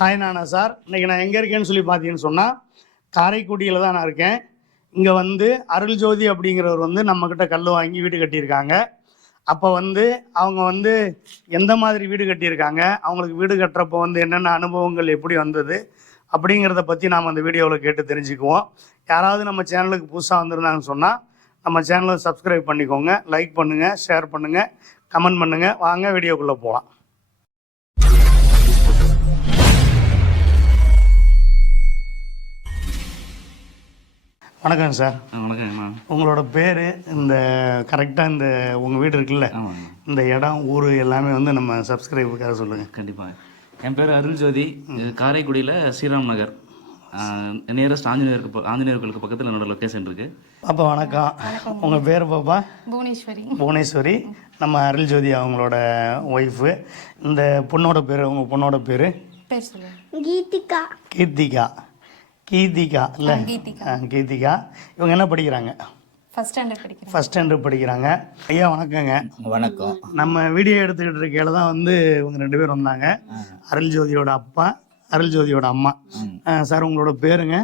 Hi நானா sir இன்றைக்கி நான் எங்கே இருக்கேன்னு சொல்லி பார்த்தீங்கன்னு சொன்னால் காரைக்குடியில் தான் நான் இருக்கேன். இங்கே வந்து அருள் ஜோதி அப்படிங்கிறவர் வந்து நம்மக்கிட்ட கல் வாங்கி வீடு கட்டியிருக்காங்க. அப்போ வந்து அவங்க வந்து எந்த மாதிரி வீடு கட்டியிருக்காங்க அவங்களுக்கு வீடு கட்டுறப்போ வந்து என்னென்ன அனுபவங்கள் எப்படி வந்தது அப்படிங்கிறத பற்றி நாம் அந்த வீடியோவில் கேட்டு தெரிஞ்சுக்குவோம். யாராவது நம்ம சேனலுக்கு புதுசாக வந்திருந்தாங்கன்னு சொன்னால் நம்ம சேனலை சப்ஸ்கிரைப் பண்ணிக்கோங்க லைக் பண்ணுங்கள் ஷேர் பண்ணுங்கள் கமெண்ட் பண்ணுங்கள் வாங்க வீடியோக்குள்ளே போகலாம் வணக்கம் சார். வணக்கங்கண்ணா உங்களோட பேர் இந்த கரெக்டாக இந்த உங்கள் வீடு இருக்குல்ல இந்த இடம் ஊர் எல்லாமே வந்து நம்ம சப்ஸ்கிரைபுக்காக சொல்லுங்கள் கண்டிப்பாக என் பேர் அருள் ஜோதி. காரைக்குடியில் ஸ்ரீராம் நகர். நியரஸ்ட் ஆஞ்சநேயருக்கு ஆஞ்சநேயர் கோயிலுக்கு பக்கத்தில் என்னோட லொக்கேஷன் இருக்கு. பாப்பா வணக்கம். உங்கள் பேர் பாப்பா? புவனேஸ்வரி. புவனேஸ்வரி. நம்ம அருள் ஜோதி அவங்களோட ஒய்ஃபு இந்த பொண்ணோட பேர் உங்கள் பொண்ணோட பேர்? பேர் சொல்லு கீதிகா இல்லை? கீர்த்திகா. கீர்த்திகா இவங்க என்ன படிக்கிறாங்க? ஃபர்ஸ்ட் ஸ்டாண்டர்ட் படிக்கிறேன் ஃபஸ்ட் ஸ்டாண்டர்ட் படிக்கிறாங்க. ஐயா வணக்கங்க. வணக்கம். நம்ம வீடியோ எடுத்துக்கிட்டு இருக்கையில தான் வந்து இவங்க ரெண்டு பேர் வந்தாங்க. அருள் ஜோதியோட அப்பா அருள் ஜோதியோட அம்மா. சார் உங்களோட பேருங்க?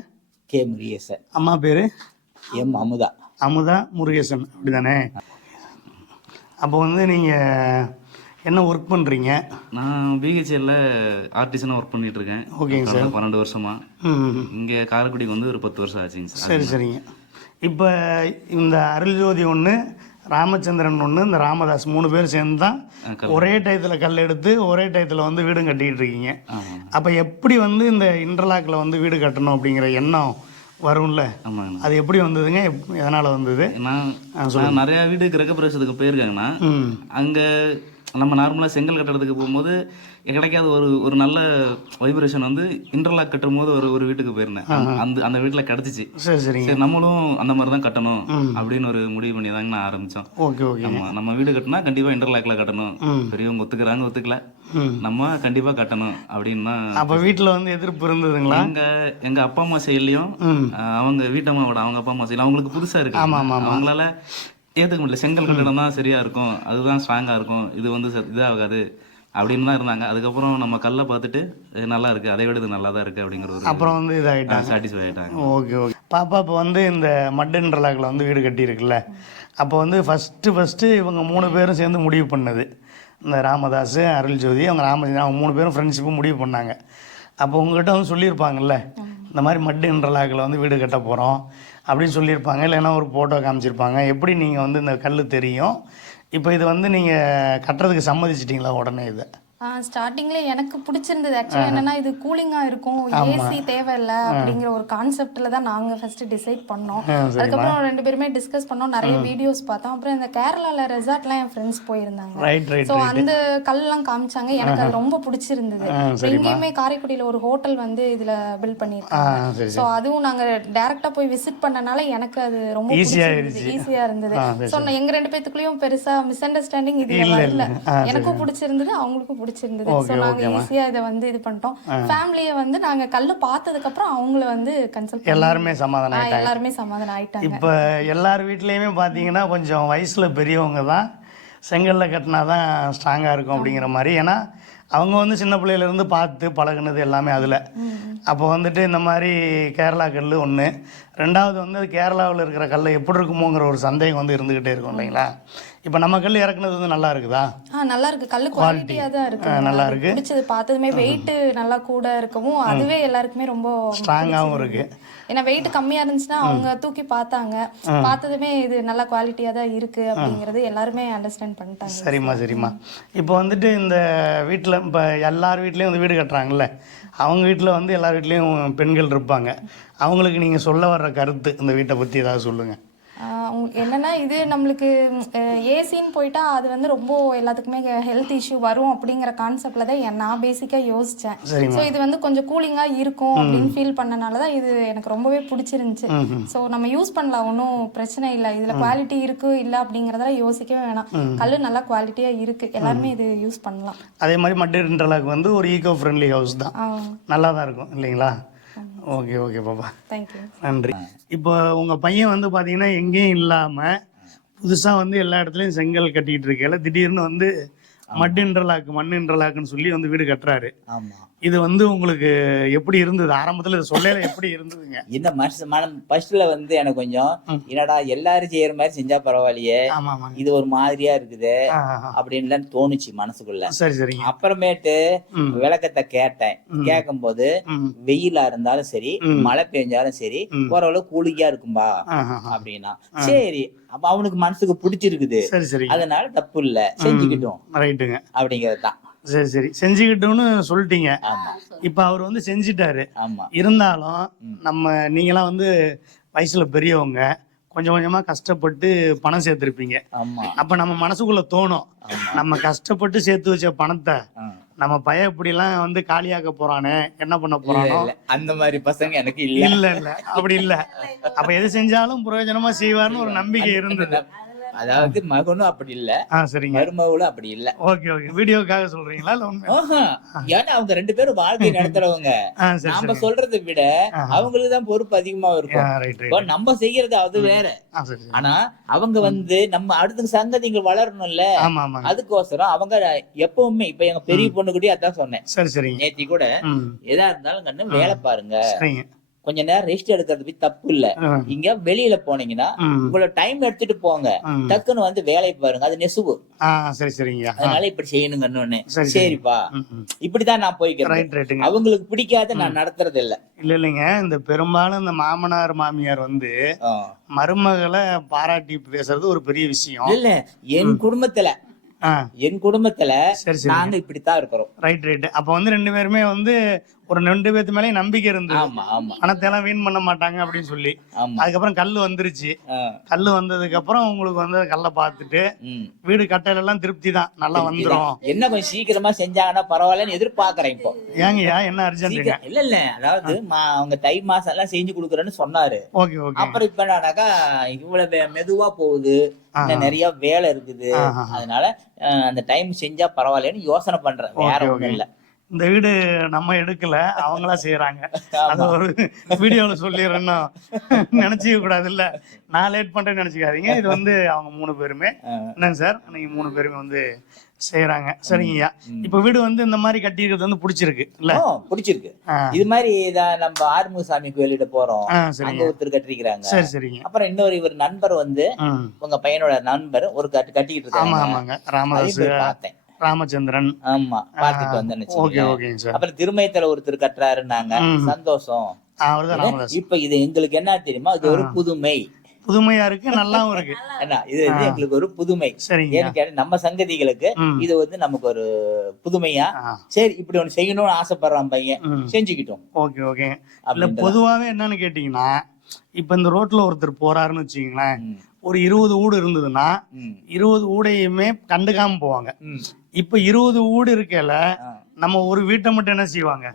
கே முருகேசன். அம்மா பேர்? எம் அமுதா. அமுதா முருகேசன். அப்படிதானே? அப்போ வந்து நீங்கள் என்ன ஒர்க் பண்ணுறீங்க நான் பிஹெச்எல்ல ஆர்டிசனாக ஒர்க் பண்ணிட்டு இருக்கேன் ஓகேங்க கடந்த பன்னெண்டு வருஷமா. இங்கே காரைக்குடிக்கு வந்து ஒரு பத்து வருஷம் ஆச்சுங்க சார் சரி சரிங்க. இப்போ இந்த அருள் ஜோதி ஒன்று ராமச்சந்திரன் ஒன்று இந்த ராமதாஸ் மூணு பேர் சேர்ந்து தான் ஒரே டயத்தில் கல் எடுத்து ஒரே டயத்தில் வந்து வீடும் கட்டிக்கிட்டு இருக்கீங்க அப்போ எப்படி வந்து இந்த இன்டர்லாக்கில் வந்து வீடு கட்டணும் அப்படிங்கிற எண்ணம் வரும்ல? ஆமாங்கண்ணா அது எப்படி வந்ததுங்க? எதனால் வந்தது? நான் நிறையா வீடு கிரகப்பிரவேசத்துக்கு போயிருக்கேங்கண்ணா. ம். அங்கே நம்ம நார்மலாக செங்கல் கட்டுறதுக்கு போகும்போது கிடைக்காத ஒரு ஒரு நல்ல வைப்ரேஷன் வந்து இன்டர்லாக் கட்டும் போது ஒரு ஒரு வீட்டுக்கு போயிருந்தேன். அந்த அந்த வீட்டில் கிடச்சிச்சு. சரி நம்மளும் அந்த மாதிரி தான் கட்டணும் அப்படின்னு ஒரு முடிவு பண்ணி தாங்க நான் ஆரம்பித்தோம் ஓகே ஓகே. ஆமா நம்ம வீடு கட்டினா கண்டிப்பா இன்டர்லாக்ல கட்டணும். பெரியவங்க ஒத்துக்கிறாங்க ஒத்துக்கல. நம்ம கண்டிப்பா கட்டணும் அப்படின்னு அப்போ வீட்டில் வந்து எதிர்ப்பு இருந்ததுங்களா? எங்க எங்க அப்பா அம்மா சைட்லயும் அவங்க வீட்டம்மாவோட அவங்க அப்பா அம்மா சைடுல அவங்களுக்கு புதுசா இருக்கு. அவங்களால ஏத்துக்க முடியல. செங்கல் கட்டடம் தான் சரியா இருக்கும். அதுதான் ஸ்ட்ராங்கா இருக்கும். இது வந்து ச- இதாகாது. அப்படின்னு தான் இருந்தாங்க. அதுக்கப்புறம் நம்ம கல்லை பார்த்துட்டு இது நல்லா இருக்கு. அதை விட இது நல்லா தான் இருக்கு. அப்படிங்கிற ஒரு அப்புறம் வந்து இதாகிட்டாங்க சாட்டிஸ்ஃபை ஆயிட்டாங்க. Okay okay. பாப்பா இப்போ வந்து இந்த மட் இன்டர்லாக்கில் வந்து வீடு கட்டியிருக்குல்ல. அப்போ வந்து ஃபஸ்ட்டு ஃபஸ்ட்டு இவங்க மூணு பேரும் சேர்ந்து முடிவு பண்ணது. இந்த ராமதாஸ் அருள் ஜோதி அவங்க ராமஜி அவங்க மூணு பேரும் ஃப்ரெண்ட்ஷிப்பும் முடிவு பண்ணாங்க. அப்போ உங்ககிட்ட வந்து சொல்லியிருப்பாங்கல்ல இந்த மாதிரி மட் இன்டர்லாக்கில் வந்து வீடு கட்ட போகிறோம் அப்படின்னு சொல்லியிருப்பாங்க. இல்லைன்னா ஒரு ஃபோட்டோ காமிச்சிருப்பாங்க. எப்படி நீங்கள் வந்து இந்த கல் தெரியும்? இப்போ இது வந்து நீங்கள் கட்டுறதுக்கு சம்மதிச்சிட்டிங்களா உடனே இதை? ஸ்டார்டிங்ல எனக்கு பிடிச்சிருந்தது. ஆக்சுவலி என்னன்னா இது கூலிங்கா இருக்கும். ஏசி தேவையில்ல அப்படிங்கிற ஒரு கான்செப்ட்ல தான் நாங்க ஃபர்ஸ்ட் டிசைட் பண்ணோம். அதுக்கப்புறம் ரெண்டு பேருமே டிஸ்கஸ் பண்ணோம். நிறைய வீடியோஸ் பார்த்தோம். அப்புறம் இந்த கேரளால ரெசார்ட்லாம் என் ஃப்ரெண்ட்ஸ் போயிருந்தாங்க. ஸோ அந்த கல்லாம் காமிச்சாங்க. எனக்கு அது ரொம்ப பிடிச்சிருந்தது. எங்கேயுமே காரைக்குடியில ஒரு ஹோட்டல் வந்து இதுல பில்ட் ஆ பண்ணியிருக்காங்க ஸோ அதுவும் நாங்க டைரக்டா போய் விசிட் பண்ணனால எனக்கு அது ரொம்ப ஈஸியா இருந்தது. ஸோ எங்க ரெண்டு பேத்துக்குள்ளேயும் பெருசா மிஸ் அண்டர்ஸ்டாண்டிங் இது வரல. எனக்கும் பிடிச்சிருந்தது அவங்களுக்கும் பிடிச்சிருந்தது ஸோ நாங்க ஈஸியா இதை வந்து இது பண்ணிட்டோம். ஃபேமிலியை வந்து நாங்க கல்லு பார்த்ததுக்கு அப்புறம் அவங்கள வந்து கன்சல்ட் எல்லாருமே சமாதானம் ஆயிட்டாங்க. எல்லாருமே சமாதானம் ஆயிட்டாங்க. இப்போ எல்லார் வீட்லேயுமே பார்த்தீங்கன்னா கொஞ்சம் வயசில் பெரியவங்க தான் செங்கல்ல கட்டினா தான் ஸ்ட்ராங்காக இருக்கும் அப்படிங்கிற மாதிரி. ஏன்னா அவங்க வந்து சின்ன பிள்ளையிலேருந்து பார்த்து பழகுனது எல்லாமே அதில். அப்போ வந்துட்டு இந்த மாதிரி கேரளா கல் ஒன்று ரெண்டாவது வந்து கேரளாவில் இருக்கிற கல் எப்படி இருக்குமோங்கிற ஒரு சந்தேகம் வந்து இருந்துக்கிட்டே இருக்கும் இல்லைங்களா? இப்போ நம்ம கல் இறக்குனது வந்து நல்லா இருக்குதா? ஆ நல்லா இருக்கு. கல்லு குவாலிட்டியா தான் இருக்கு. நல்லா இருக்கு. பிடிச்சது பார்த்ததுமே வெயிட் நல்லா கூட இருக்கவும் அதுவே எல்லாருக்குமே ரொம்ப ஸ்ட்ராங்காகவும் இருக்குது ஏன்னா வெயிட் கம்மியா இருந்துச்சுன்னா அவங்க தூக்கி பார்த்தாங்க. பார்த்ததுமே இது நல்ல குவாலிட்டியா தான் இருக்கு அப்படிங்கறது எல்லாருமே அண்டர்ஸ்டாண்ட் பண்ணிட்டாங்க. சரிம்மா சரிம்மா. இப்போ வந்துட்டு இந்த வீட்டில் இப்போ எல்லார் வீட்லேயும் வந்து வீடு கட்டுறாங்கல்ல? அவங்க வீட்டில் வந்து எல்லார் வீட்லேயும் பெண்கள் இருப்பாங்க. அவங்களுக்கு நீங்கள் சொல்ல வர்ற கருத்து இந்த வீட்டை பற்றி ஏதாவது சொல்லுங்கள் என்னன்னா இது நம்மளுக்கு ஏசின்னு போயிட்டா அது வந்து ரொம்ப எல்லாத்துக்குமே ஹெல்த் இஷ்யூ வரும் அப்படிங்கிற கான்செப்ட்ல தான் நான் பேசிக்கா யோசிச்சேன். சரிம்மா. ஸோ இது வந்து கொஞ்சம் கூலிங்கா இருக்கும் அப்படின்னு ஃபீல் பண்ணனால தான் இது எனக்கு ரொம்பவே பிடிச்சிருந்துச்சு. ஸோ நம்ம யூஸ் பண்ணலாம் ஒன்றும் பிரச்சனை இல்லை. இதுல குவாலிட்டி இருக்கு இல்லை அப்படிங்கறதெல்லாம் யோசிக்கவே வேணாம். கல்லு நல்லா குவாலிட்டியா இருக்கு. எல்லாருமே இது யூஸ் பண்ணலாம். அதே மாதிரி மட்டு இன்டர்லாக் வந்து ஒரு ஈகோ ஃப்ரெண்ட்லி ஹவுஸ் தான். நல்லா தான் இருக்கும் இல்லைங்களா? ஓகே ஓகே பாப்பா தேங்க்யூ நன்றி. இப்போ உங்கள் பையன் வந்து பார்த்தீங்கன்னா எங்கேயும் இல்லாமல் புதுசாக வந்து எல்லா இடத்துலையும் செங்கல் கட்டிக்கிட்டு இருக்கையில திடீர்னு வந்து மட் இன்டர்லாக் மண் இன்டர்லாக்னு சொல்லி வந்து வீடு கட்டுறாரு. ஆமா. இது வந்து உங்களுக்கு எப்படி இருந்தது? ஆரம்பத்துல இது சொல்லல எப்படி இருந்ததுங்க? இந்த மனசு மனம் ஃபர்ஸ்ட்ல வந்து எனக்கு கொஞ்சம் என்னடா எல்லாரும் செய்யற மாதிரி செஞ்சா பரவாயில்லையே இது ஒரு மாதிரியா இருக்குது. அப்படின்லாம் தோணுச்சு மனசுக்குள்ள. சரி சரிங்க. அப்புறமேட்டு. விளக்கத்தை கேட்டேன். கேட்கும்போது ம். வெயிலா இருந்தாலும் சரி. மழை பெஞ்சாலும் சரி. ஓரளவு கூலிங்கா இருக்கும்பா. அப்படின்னா. சரி அப்ப அவனுக்கு மனசுக்கு பிடிச்சிருக்குது. சரி அதனால தப்பு இல்ல செஞ்சுக்கிட்டோம். அப்படிங்கிறது தான் சரி சரி. செஞ்சுக்கிட்டோன்னு சொல்லிட்டீங்க. இப்ப அவர் வந்து செஞ்சிட்டாரு. இருந்தாலும் நம்ம நீங்களாம் வந்து வயசுல பெரியவங்க கொஞ்சம் கொஞ்சமா கஷ்டப்பட்டு பணம் சேர்த்திருப்பீங்க. அப்ப நம்ம மனசுக்குள்ள தோணும். நம்ம கஷ்டப்பட்டு சேர்த்து வச்ச பணத்தை. நம்ம பையன் இப்படிலாம் வந்து காலியாக்க போறானே என்ன பண்ண போறானோ? அந்த மாதிரி பசங்க எனக்கு இல்ல. இல்ல இல்ல. அப்படி இல்ல. அப்ப எது செஞ்சாலும் பிரயோஜனமா செய்வார்னு ஒரு நம்பிக்கை இருந்தது. அதாவது மகனும் அப்படி இல்ல சரிங்க. மருமகளும் அப்படி இல்ல. Okay okay. வீடியோக்காக சொல்றீங்களா. ஏன்னா அவங்க ரெண்டு பேரும் வாழ்க்கை நடத்துறவங்க. நாம சொல்றதை விட அவங்களுக்கு தான் பொறுப்பு அதிகமா இருக்கும். நம்ம செய்யறது அது வேற. ஆனா அவங்க வந்து நம்ம அடுத்த சங்கதிகள் வளரணும்ல அதுக்கோசரம் அவங்க எப்பவுமே இப்ப எங்க பெரிய பொண்ணு கூட அதான் சொன்னேன். நேத்தி கூட எதா இருந்தாலும் கண்ணு வேலை பாருங்க. கொஞ்ச நேரம் ரெஸ்ட் எடுக்கிறது பத்தி தப்பு இல்ல. இங்க வெளியில போனீங்கன்னா உங்களோட டைம் எடுத்துட்டு போங்க. டக்குன்னு வந்து வேலையை பாருங்க. அது நெசுவு. சரி சரிங்க. அதனால இப்படி செய்யணுங்கன்னு சரி. சரிப்பா. இப்படிதான் நான் போய்க்கிறேன். அவங்களுக்கு பிடிக்காத நான் நடத்துறது இல்ல. இல்ல இல்லைங்க. இந்த பெரும்பாலும் இந்த மாமனார் மாமியார் வந்து. மருமகளை பாராட்டி பேசுறது ஒரு பெரிய விஷயம். இல்ல என் குடும்பத்துல. என் குடும்பத்துல நாங்க இப்படித்தான் இருக்கிறோம். ரைட் ரைட் அப்ப வந்து ரெண்டு பேருமே வந்து ஒரு ரெண்டு பேர்த்து மேலயும் நம்பிக்கை இருந்தது. ஆமா ஆமா. வீண் பண்ண மாட்டாங்க அப்படின்னு சொல்லி. ஆமா. அதுக்கப்புறம் கல்லு வந்துருச்சு. ஆ. கல்லு வந்ததுக்கு அப்புறம் உங்களுக்கு வந்து கல்லை பார்த்துட்டு. வீடு கட்டையில எல்லாம் திருப்தி தான். நல்லா வந்துரும். என்ன கொஞ்சம் சீக்கிரமா செஞ்சாங்கன்னா பரவாயில்லன்னு எதிர்பார்க்கறேன் இப்போ. ஏங்கய்யா என்ன சீக்கிரம் இல்ல இல்ல. அதாவது அவங்க தை மாசம் எல்லாம் செஞ்சு கொடுக்குறேன்னு சொன்னாரு. Okay okay. அப்புறம் இப்ப என்னன்னாக்கா இவ்வளவு மெதுவா போகுது. நிறைய வேலை இருக்குது. அதனால அந்த டைம் செஞ்சா பரவாயில்லன்னு யோசனை பண்றேன். வேற ஒண்ணும். இல்ல. இந்த வீடு நம்ம எடுக்கல அவங்களா செய்யறாங்க அது ஒரு வீடியோல சொல்லிடுறேன்னா நினைச்சிக்க கூடாது இல்ல நான் லேட் பண்றேன்னு நினைச்சுக்காதீங்க. இது வந்து அவங்க மூணு பேருமே. என்னங்க சார்? நீங்க மூணு பேருமே வந்து செய்யறாங்க சரிங்கய்யா. இப்ப வீடு வந்து இந்த மாதிரி கட்டியிருக்கிறது வந்து பிடிச்சிருக்கு இல்ல? பிடிச்சிருக்கு. இது மாதிரி நம்ம ஆறுமுகசாமி கோயிலிட்ட போறோம். அங்க ஒருத்தர் கட்டிருக்கிறாங்க சரி சரிங்க. அப்புறம் இன்னொரு இவர் நண்பர் வந்து உங்க பையனோட நண்பர் ஒரு கட்டு கட்டிக்கிட்டு ஆமா இருக்காங்க ஆமாங்க. அதையும் ராமதாஸ். பார்த்தேன். ராமச்சந்திரன். ஆமா பார்த்துட்டு வந்தேன்னு ஓகே. ஓகேங்க சார். அப்புறம் திருமயத்துல ஒருத்தர் கட்டுறாருன்னாங்க. சந்தோஷம். அவர்தான் இப்ப இது எங்களுக்கு என்ன தெரியுமா? இது ஒரு புதுமை. புதுமையா இருக்கு நல்லாவும் இருக்கு. என்ன இது வந்து எங்களுக்கு ஒரு புதுமை. சரிங்க. ஏன்னு கேட்டா நம்ம சங்கதிகளுக்கு. இது வந்து நமக்கு ஒரு புதுமையா. சரி இப்படி ஒண்ணு செய்யணும்னு ஆசைப்படுறான் பையன். செஞ்சுக்கிட்டோம். Okay okay. இல்ல. பொதுவாவே என்னன்னு கேட்டீங்கன்னா இப்ப இந்த ரோட்ல ஒருத்தர் போறாருன்னு வச்சுக்கீங்களேன். ஒரு இருபது ஊடு இருந்ததுன்னா. இருபது ஊடையுமே கண்டுக்காம போவாங்க. இப்ப இருபது ஊடு இருக்கல. நம்ம ஒரு வீட்டை மட்டும் என்ன செய்வாங்க?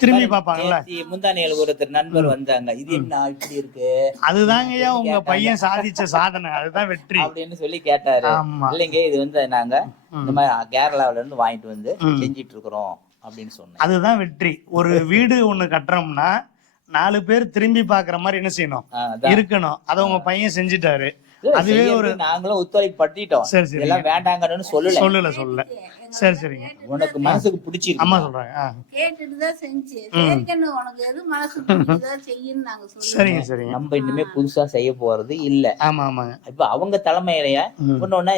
திரும்பி? நேத்தி முந்தானையில ஒருத்தர் நண்பர் வந்தாங்க. இது என்ன இப்படி இருக்கு? அதுதாங்கய்யா உங்க பையன் சாதிச்ச சாதனை. அதுதான் வெற்றி. அப்படின்னு சொல்லி கேட்டாரு. இல்லைங்க இது வந்து நாங்க இந்த மாதிரி கேரளாவுல இருந்து வாங்கிட்டு வந்து செஞ்சிட்டு இருக்கிறோம் அப்படின்னு சொன்னேன். அதுதான் வெற்றி. ஒரு வீடு ஒண்ணு கட்டுறோம்னா நாலு பேர் திரும்பி பாக்குற மாதிரி என்ன செய்யணும். இருக்கணும். அத உங்க பையன் செஞ்சுட்டாரு. அதுவே ஒரு நாங்களும் ஒத்துழைப்பு படுத்திட்டோம் சரி சரி இதெல்லாம் வேண்டாங்கன்னு சொல்லல. சொல்லல சொல்லல. சரி சரிங்க. உனக்கு மனசுக்கு பிடிச்சிருக்கு. அம்மா சொல்றாங்க. கேட்டுட்டு தான் செஞ்சு. உனக்கு எது மனசு செய்யுன்னு நாங்க சரிங்க சரிங்க. நம்ம இன்னுமே புதுசா செய்ய போறது இல்ல. ஆமா ஆமாங்க. இப்ப அவங்க தலைமையிலயா? ஒண்ணு ஒண்ணா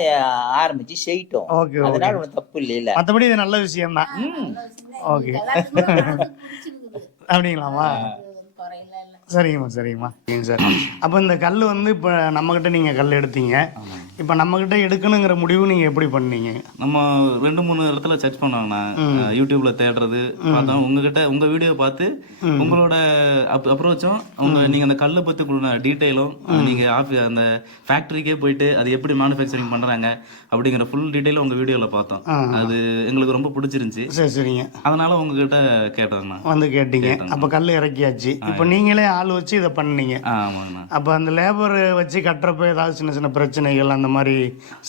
ஆரம்பிச்சு செய்யிட்டோம். ஓகே அதனால ஒண்ணு தப்பு இல்ல இல்ல மத்தபடி இது நல்ல விஷயம். தான் ஓகே அப்படிங்களாமா சரிங்கம்மா சரிங்கம்மா சரிங்க சார். அப்போ இந்த கல் வந்து இப்போ நம்மக்கிட்ட நீங்கள் கல் எடுத்தீங்க. இப்போ நம்மக்கிட்ட எடுக்கணுங்கிற முடிவு நீங்கள் எப்படி பண்ணீங்க? நம்ம ரெண்டு மூணு இடத்துல சர்ச் பண்ணோம்னா யூடியூப்ல தேடுறது பார்த்தோம் உங்ககிட்ட உங்க வீடியோ பார்த்து உங்களோட அப்ரோச்சும் உங்க நீங்க அந்த கல்லை பத்தி கொடுன டீட்டெயிலும் நீங்க ஆஃபி அந்த ஃபேக்டரிக்கே போயிட்டு அது எப்படி மேனுஃபேக்சரிங் பண்றாங்க அப்படிங்கிற ஃபுல் டீட்டெயிலும் உங்க வீடியோல பார்த்தோம். அது எங்களுக்கு ரொம்ப பிடிச்சிருந்துச்சு. சரி சரிங்க. அதனால உங்ககிட்ட கேட்டோங்கண்ணா வந்து கேட்டீங்க. அப்போ கல் இறக்கியாச்சு. இப்போ நீங்களே ஆள் வச்சு இதை பண்ணீங்க. ஆமாங்கண்ணா. அப்போ அந்த லேபர் வச்சு கட்டுறப்ப ஏதாவது சின்ன சின்ன பிரச்சனைகள் அந்த மாதிரி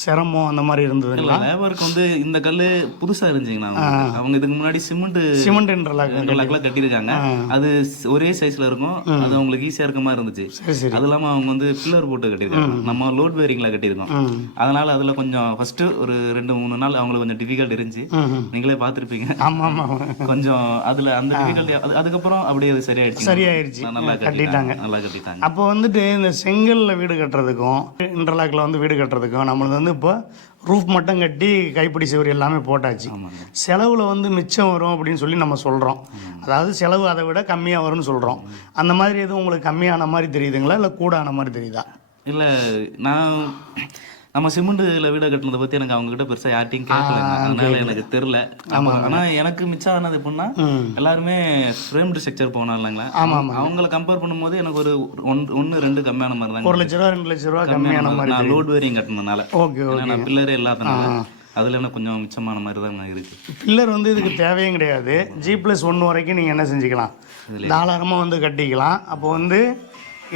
சிரமம் அந்த மாதிரி இருந்ததுங்களா? லேபருக்கு வந்து இந்த கல்லு புதுசா இருந்துச்சுங்கண்ணா அவங்களுக்கு. அவங்க இதுக்கு முன்னாடி சிமெண்ட் சிமெண்ட் இன்டர்லாக் இன்டர்லாக்லாம் கட்டியிருக்காங்க. அது ஒரே சைஸ்ல இருக்கும். அது அவங்களுக்கு ஈஸியா இருக்க மாதிரி இருந்துச்சு. அது இல்லாம அவங்க வந்து பில்லர் போட்டு கட்டியிருக்காங்க. நம்ம லோட் பேரிங்ல கட்டியிருக்கோம். அதனால அதுல கொஞ்சம் ஃபர்ஸ்ட் ஒரு ரெண்டு மூணு நாள் அவங்களுக்கு கொஞ்சம் டிஃபிகல்ட் இருந்துச்சு. நீங்களே பார்த்திருப்பீங்க. ஆமா ஆமா கொஞ்சம் அதுல அந்த டிஃபிகல்ட்டி அதுக்கப்புறம் அப்படியே அது சரியாயிடுச்சு. சரியாயிருச்சு. நல்லா கட்டிட்டாங்க. நல்லா கட்டிட்டாங்க. அப்போ வந்துட்டு இந்த செங்கல்ல வீடு கட்டுறதுக்கும் இன்டர்லாக்ல வந்து வீடு கட்டுறதுக்கும் நம்மளது வந்து இப்போ ரூஃப் மட்டும் கட்டி கைப்பிடி சுவர் எல்லாமே போட்டாச்சு. செலவில் வந்து மிச்சம் வரும் அப்படின்னு சொல்லி நம்ம சொல்கிறோம் அதாவது செலவு அதை விட கம்மியாக வரும்னு சொல்கிறோம் அந்த மாதிரி எதுவும் உங்களுக்கு கம்மியான மாதிரி தெரியுதுங்களா? இல்லை கூட ஆன மாதிரி தெரியுதா? இல்ல நான் நம்ம சிமெண்ட்ல வீட கட்டினதை பத்தி எனக்கு அவங்க கிட்ட பெருசா யார்ட்டையும் கேட்கலங்க. அதனால எனக்கு தெரியல. ஆனா எனக்கு மிச்சம் ஆனது எப்படின்னா எல்லாருமே ஃப்ரேம்டு ஸ்ட்ரக்சர் போனோம் இல்லைங்களா. அவங்கள கம்பேர் பண்ணும்போது எனக்கு ஒரு ஒன் ஒன்னு ரெண்டு கம்மியான மாதிரி தாங்க ஒரு லட்ச ரூபா ரெண்டு லட்ச ரூபா கம்மியான மாதிரி. நான் லோட் வேரியம் கட்டினதுனால. ஓகே நான் பில்லரே இல்லாதனால அதுல எனக்கு கொஞ்சம் மிச்சமான மாதிரி தான் இருக்கு. பில்லர் வந்து இதுக்கு தேவையும் கிடையாது. ஜி ப்ளஸ் ஒன்று வரைக்கும் நீங்கள் என்ன செஞ்சுக்கலாம்? தாராளமாக வந்து கட்டிக்கலாம். அப்போ வந்து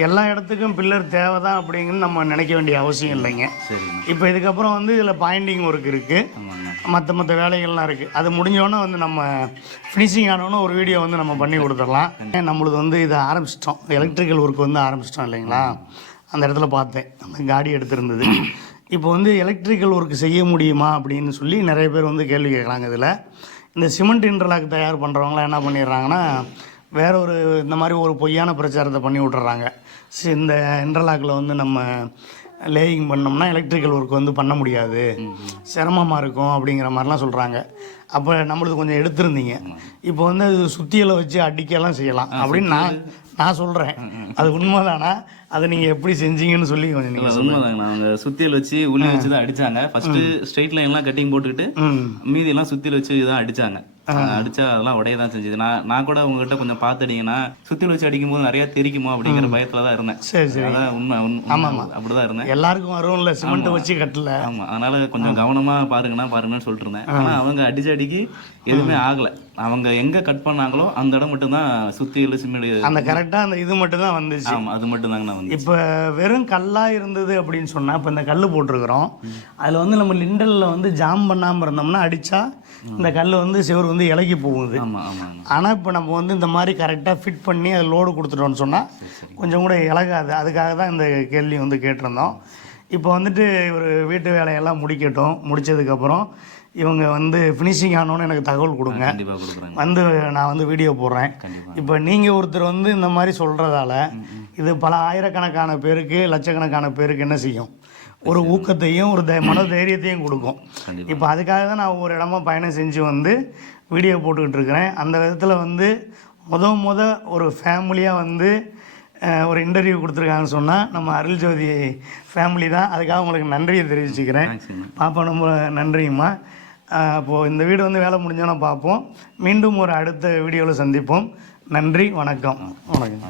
எல்லா இடத்துக்கும் பில்லர் தேவை தான் அப்படிங்கன்னு நம்ம நினைக்க வேண்டிய அவசியம் இல்லைங்க. சரிங்க. இப்போ இதுக்கப்புறம் வந்து இதில் பாயிண்டிங் ஒர்க் இருக்குது மற்ற மற்ற வேலைகள்லாம் இருக்குது அது முடிஞ்சோடனே வந்து நம்ம ஃபினிஷிங் ஆனோடனே ஒரு வீடியோ வந்து நம்ம பண்ணி கொடுத்துடலாம். நம்மளுது வந்து இதை ஆரம்பிச்சிட்டோம். எலக்ட்ரிக்கல் ஒர்க் வந்து ஆரம்பிச்சிட்டோம் இல்லைங்களா? அந்த இடத்துல பார்த்தேன். அந்த காடி எடுத்திருந்தது. இப்போ வந்து எலக்ட்ரிக்கல் ஒர்க் செய்ய முடியுமா அப்படின்னு சொல்லி நிறைய பேர் வந்து கேள்வி கேட்குறாங்க இதில். இந்த சிமெண்ட் இன்டர்லாக் தயார் பண்ணுறவங்களாம் என்ன பண்ணிடுறாங்கன்னா வேற ஒரு இந்த மாதிரி ஒரு பொய்யான பிரச்சாரத்தை பண்ணி விட்டுறாங்க. இந்த இன்டர்லாக்கில் வந்து நம்ம லேயிங் பண்ணோம்னா எலக்ட்ரிக்கல் ஒர்க் வந்து பண்ண முடியாது. சிரமமாக இருக்கும் அப்படிங்கிற மாதிரிலாம் சொல்கிறாங்க அப்போ நம்மளுது கொஞ்சம் எடுத்திருந்தீங்க. இப்போ வந்து அது சுத்தியலை வச்சு அடிக்கலாம் செய்யலாம் அப்படின்னு நான் நான் சொல்கிறேன் அது உண்மைதானா? அதை நீங்கள் எப்படி செஞ்சீங்கன்னு சொல்லி கொஞ்சம் நீங்கள் உண்மைதாங்க அவங்க சுத்தியல் வச்சு உள்ளே வச்சு தான் அடிச்சாங்க. ஃபர்ஸ்ட் ஸ்ட்ரெயிட் லைன் எல்லாம் கட்டிங் போட்டுக்கிட்டு ம். மீதி எல்லாம் சுத்தியல் வச்சு தான் அடிச்சாங்க. அடிச்சா அதெல்லாம் உடைய தான் செஞ்சது. நான் நான் கூட உங்ககிட்ட கொஞ்சம் பார்த்துட்டீங்கன்னா சுத்தியல் வச்சு அடிக்கும் போது நிறைய தெரிக்குமோ அப்படிங்கிற பயத்துல தான் இருந்தேன். சரி சரி. அதான் உண்மை உண்மை. அப்படிதான் இருந்தேன். எல்லாருக்கும் வரும்ல சிமெண்ட் வச்சு கட்டல. ஆமா. அதனால கொஞ்சம் கவனமா பாருங்கண்ணா பாருங்கன்னு சொல்லிட்டு இருந்தேன். ஆனா அவங்க அடிச்ச அடிக்கு எதுவுமே ஆகல. அவங்க எங்க கட் பண்ணாங்களோ அந்த இடம் மட்டும் தான் சுத்தியல் சிமெண்ட் அந்த கரெக்டாக அந்த இது மட்டும் தான் வந்துச்சு. ஆமா அது மட்டும் தாங்க நான் இப்போ வெறும் கல்லாக இருந்தது அப்படின்னு சொன்னால் இப்போ இந்த கல் போட்டிருக்கிறோம். அதில் வந்து நம்ம லிண்டலில் வந்து ஜாம் பண்ணாமல் இருந்தோம்னா அடித்தா இந்த கல் வந்து செவுரு வந்து இலகி போகுது. ஆனால் இப்போ நம்ம வந்து இந்த மாதிரி கரெக்டாக ஃபிட் பண்ணி அதை லோடு கொடுத்துட்டோம்னு சொன்னால் கொஞ்சம் கூட இலகாது. அதுக்காக தான் இந்த கேள்வி வந்து கேட்டிருந்தோம். இப்போ வந்துட்டு ஒரு வீட்டு வேலையெல்லாம் முடிக்கட்டும். முடிச்சதுக்கப்புறம் இவங்க வந்து ஃபினிஷிங் ஆனோன்னு எனக்கு தகவல் கொடுங்க. வந்து நான் வந்து வீடியோ போடுறேன். இப்போ நீங்கள் ஒருத்தர் வந்து இந்த மாதிரி சொல்கிறதால இது பல ஆயிரக்கணக்கான பேருக்கு லட்சக்கணக்கான பேருக்கு என்ன செய்யும்? ஒரு ஊக்கத்தையும் ஒரு தை மன தைரியத்தையும் கொடுக்கும். இப்போ அதுக்காக தான் நான் ஒவ்வொரு இடமா பயணம் செஞ்சு வந்து வீடியோ போட்டுக்கிட்டு இருக்கிறேன். அந்த விதத்தில் வந்து முத முத ஒரு ஃபேமிலியாக வந்து ஒரு இன்டர்வியூ கொடுத்துருக்காங்கன்னு சொன்னால் நம்ம அருள் ஜோதி ஃபேமிலி தான். அதுக்காக உங்களுக்கு நன்றியை தெரிவிச்சுக்கிறேன். பாப்பா ரொம்ப நன்றிங்கம்மா அஹ், அப்போது இந்த வீடு வந்து வேலை முடிஞ்சோன்னா பார்ப்போம் மீண்டும் ஒரு அடுத்த வீடியோவில் சந்திப்போம். நன்றி வணக்கம். வணக்கம்.